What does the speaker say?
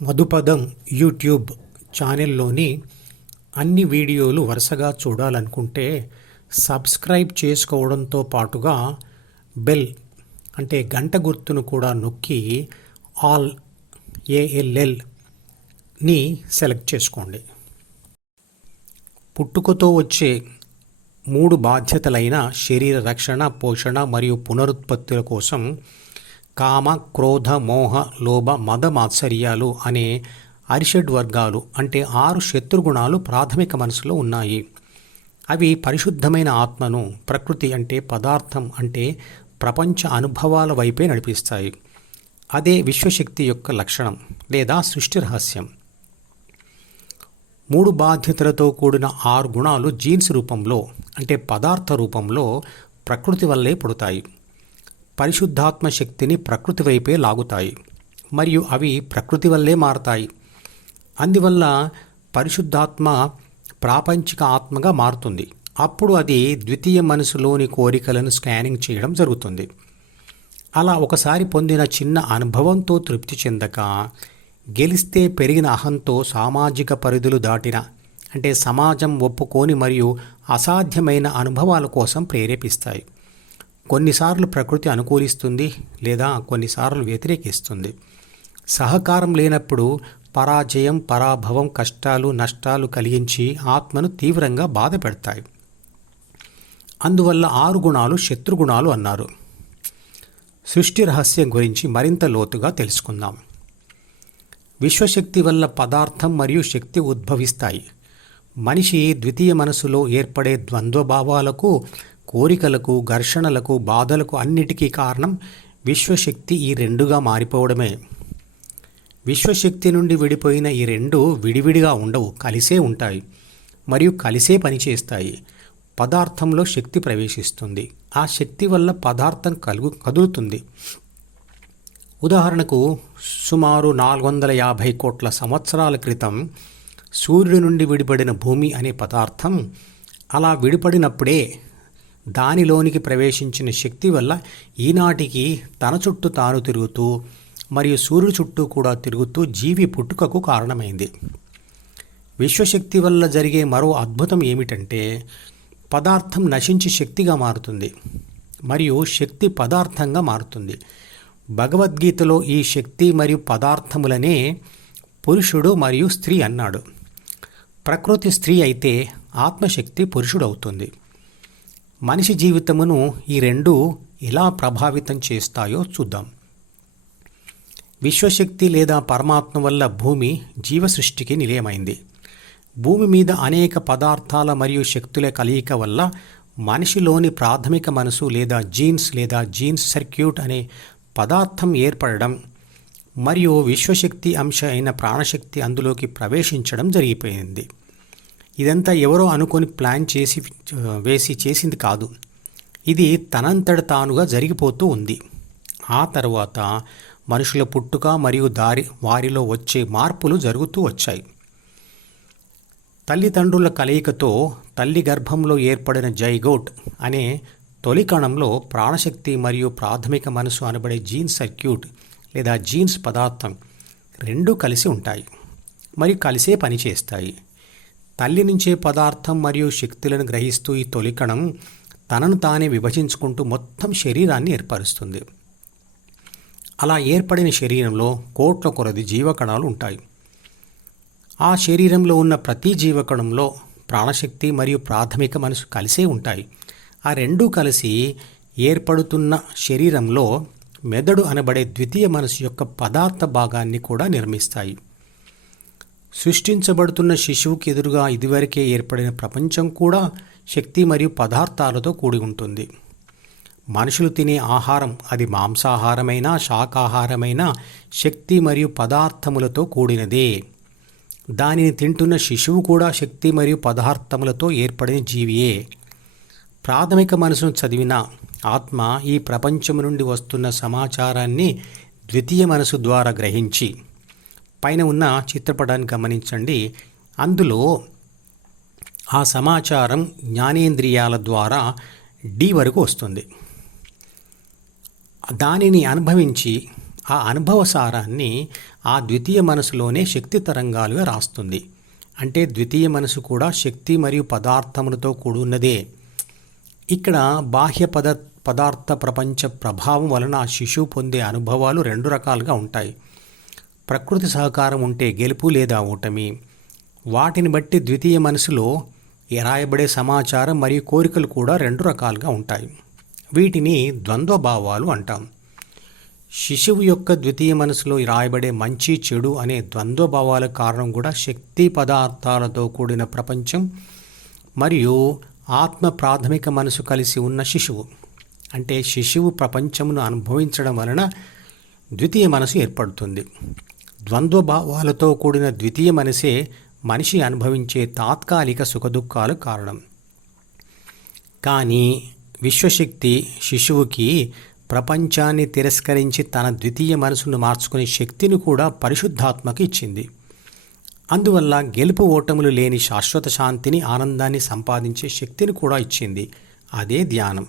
మధుపదం YouTube ఛానల్లోని అన్ని వీడియోలు వరుసగా చూడాలనుకుంటే సబ్స్క్రైబ్ చేసుకోవడంతో పాటుగా బెల్ అంటే గంట గుర్తును కూడా నొక్కి ఆల్ ALLని సెలెక్ట్ చేసుకోండి. పుట్టుకతో వచ్చే 3 బాధ్యతలైన శరీర రక్షణ, పోషణ మరియు పునరుత్పత్తుల కోసం కామ, క్రోధ, మోహ, లోభ, మద, మాత్సర్యాలు అనే అరిషడ్ వర్గాలు అంటే 6 శత్రుగుణాలు ప్రాథమిక మనసులో ఉన్నాయి. అవి పరిశుద్ధమైన ఆత్మను ప్రకృతి అంటే పదార్థం అంటే ప్రపంచ అనుభవాల వైపే నడిపిస్తాయి. అదే విశ్వశక్తి యొక్క లక్షణం లేదా సృష్టి రహస్యం. 3 బాధ్యతలతో కూడిన 6 గుణాలు జీన్స్ రూపంలో అంటే పదార్థ రూపంలో ప్రకృతి వల్లే పుడతాయి. పరిశుద్ధాత్మ శక్తిని ప్రకృతి వైపే లాగుతాయి మరియు అవి ప్రకృతి వల్లే మారతాయి. అందువల్ల పరిశుద్ధాత్మ ప్రాపంచిక ఆత్మగా మారుతుంది. అప్పుడు అది ద్వితీయ మనసులోని కోరికలను స్కానింగ్ చేయడం జరుగుతుంది. అలా ఒకసారి పొందిన చిన్న అనుభవంతో తృప్తి చెందక గెలిస్తే పెరిగిన అహంతో సామాజిక పరిధులు దాటిన అంటే సమాజం ఒప్పుకోని మరియు అసాధ్యమైన అనుభవాల కోసం ప్రేరేపిస్తాయి. కొన్నిసార్లు ప్రకృతి అనుకూలిస్తుంది లేదా కొన్నిసార్లు వ్యతిరేకిస్తుంది. సహకారం లేనప్పుడు పరాజయం, పరాభవం, కష్టాలు, నష్టాలు కలిగించి ఆత్మను తీవ్రంగా బాధ పెడతాయి. అందువల్ల 6 గుణాలు శత్రుగుణాలు అన్నారు. సృష్టి రహస్యం గురించి మరింత లోతుగా తెలుసుకుందాం. విశ్వశక్తి వల్ల పదార్థం మరియు శక్తి ఉద్భవిస్తాయి. మనిషి ద్వితీయ మనసులో ఏర్పడే ద్వంద్వభావాలకు, కోరికలకు, ఘర్షణలకు, బాధలకు అన్నిటికీ కారణం విశ్వశక్తి ఈ 2గా మారిపోవడమే. విశ్వశక్తి నుండి విడిపోయిన ఈ 2 విడివిడిగా ఉండవు, కలిసే ఉంటాయి మరియు కలిసే పనిచేస్తాయి. పదార్థంలో శక్తి ప్రవేశిస్తుంది. ఆ శక్తి వల్ల పదార్థం కదులుతుంది. ఉదాహరణకు సుమారు 450 కోట్ల సంవత్సరాల క్రితం సూర్యుడి నుండి విడిపడిన భూమి అనే పదార్థం అలా విడిపడినప్పుడే దానిలోనికి ప్రవేశించిన శక్తి వల్ల ఈనాటికి తన చుట్టూ తాను తిరుగుతూ మరియు సూర్యుడి చుట్టూ కూడా తిరుగుతూ జీవి పుట్టుకకు కారణమైంది. విశ్వశక్తి వల్ల జరిగే మరో అద్భుతం ఏమిటంటే పదార్థం నశించి శక్తిగా మారుతుంది మరియు శక్తి పదార్థంగా మారుతుంది. భగవద్గీతలో ఈ శక్తి మరియు పదార్థములనే పురుషుడు మరియు స్త్రీ అన్నాడు. ప్రకృతి స్త్రీ అయితే ఆత్మశక్తి పురుషుడవుతుంది. మనిషి జీవితమును ఈ 2 ఎలా ప్రభావితం చేస్తాయో చూద్దాం. విశ్వశక్తి లేదా పరమాత్మ వల్ల భూమి జీవసృష్టికి నిలయమైంది. భూమి మీద అనేక పదార్థాల మరియు శక్తుల కలయిక వల్ల మనిషిలోని ప్రాథమిక మనసు లేదా జీన్స్ సర్క్యూట్ అనే పదార్థం ఏర్పడడం మరియు విశ్వశక్తి అంశ అయిన ప్రాణశక్తి అందులోకి ప్రవేశించడం జరిగిపోయింది. ఇదంతా ఎవరో అనుకొని ప్లాన్ వేసి చేసింది కాదు. ఇది తనంతట తానుగా జరిగిపోతూ ఉంది. ఆ తర్వాత మనుషుల పుట్టుక మరియు వారిలో వచ్చే మార్పులు జరుగుతూ వచ్చాయి. తల్లిదండ్రుల కలయికతో తల్లి గర్భంలో ఏర్పడిన జైగోట్ అనే తొలి కణంలో ప్రాణశక్తి మరియు ప్రాథమిక మనసు అనబడే జీన్స్ సర్క్యూట్ లేదా జీన్స్ పదార్థం 2 కలిసి ఉంటాయి మరియు కలిసే పనిచేస్తాయి. తల్లి నుంచే పదార్థం మరియు శక్తులను గ్రహిస్తూ ఈ తొలి కణం తనను తానే విభజించుకుంటూ మొత్తం శరీరాన్ని ఏర్పరుస్తుంది. అలా ఏర్పడిన శరీరంలో కోట్ల కొలది జీవకణాలు ఉంటాయి. ఆ శరీరంలో ఉన్న ప్రతి జీవకణంలో ప్రాణశక్తి మరియు ప్రాథమిక మనసు కలిసే ఉంటాయి. ఆ 2 కలిసి ఏర్పడుతున్న శరీరంలో మెదడు అనబడే ద్వితీయ మనసు యొక్క పదార్థ భాగాన్ని కూడా నిర్మిస్తాయి. సృష్టించబడుతున్న శిశువుకి ఎదురుగా ఇదివరకే ఏర్పడిన ప్రపంచం కూడా శక్తి మరియు పదార్థాలతో కూడి ఉంటుంది. మనుషులు తినే ఆహారం అది మాంసాహారమైనా శాకాహారమైనా శక్తి మరియు పదార్థములతో కూడినదే. దానిని తింటున్న శిశువు కూడా శక్తి మరియు పదార్థములతో ఏర్పడిన జీవియే. ప్రాథమిక మనసును చదివిన ఆత్మ ఈ ప్రపంచము నుండి వస్తున్న సమాచారాన్ని ద్వితీయ మనసు ద్వారా గ్రహించి పైన ఉన్న చిత్రపటాన్ని గమనించండి. అందులో ఆ సమాచారం జ్ఞానేంద్రియాల ద్వారా D వరకు వస్తుంది. దానిని అనుభవించి ఆ అనుభవ సారాన్ని ఆ ద్వితీయ మనసులోనే శక్తి తరంగాలుగా రాస్తుంది. అంటే ద్వితీయ మనసు కూడా శక్తి మరియు పదార్థములతో కూడున్నదే. ఇక్కడ బాహ్య పదార్థ ప్రపంచ ప్రభావం వలన ఆ శిశువు పొందే అనుభవాలు రెండు రకాలుగా ఉంటాయి. ప్రకృతి సహకారం ఉంటే గెలుపు లేదా ఓటమి. వాటిని బట్టి ద్వితీయ మనసులో రాయబడే సమాచారం మరియు కోరికలు కూడా రెండు రకాలుగా ఉంటాయి. వీటిని ద్వంద్వ భావాలు అంటాం. శిశువు యొక్క ద్వితీయ మనసులో రాయబడే మంచి చెడు అనే ద్వంద్వ భావాల కారణం కూడా శక్తి పదార్థాలతో కూడిన ప్రపంచం మరియు ఆత్మ ప్రాథమిక మనసు కలిసి ఉన్న శిశువు. అంటే శిశువు ప్రపంచమును అనుభవించడం వలన ద్వితీయ మనసు ఏర్పడుతుంది. ద్వంద్వ భావాలతో కూడిన ద్వితీయ మనసే మనిషి అనుభవించే తాత్కాలిక సుఖదుఖాలు కారణం. కానీ విశ్వశక్తి శిశువుకి ప్రపంచాన్ని తిరస్కరించి తన ద్వితీయ మనసును మార్చుకునే శక్తిని కూడా పరిశుద్ధాత్మకు ఇచ్చింది. అందువల్ల గెలుపు ఓటములు లేని శాశ్వత శాంతిని, ఆనందాన్ని సంపాదించే శక్తిని కూడా ఇచ్చింది. అదే ధ్యానం.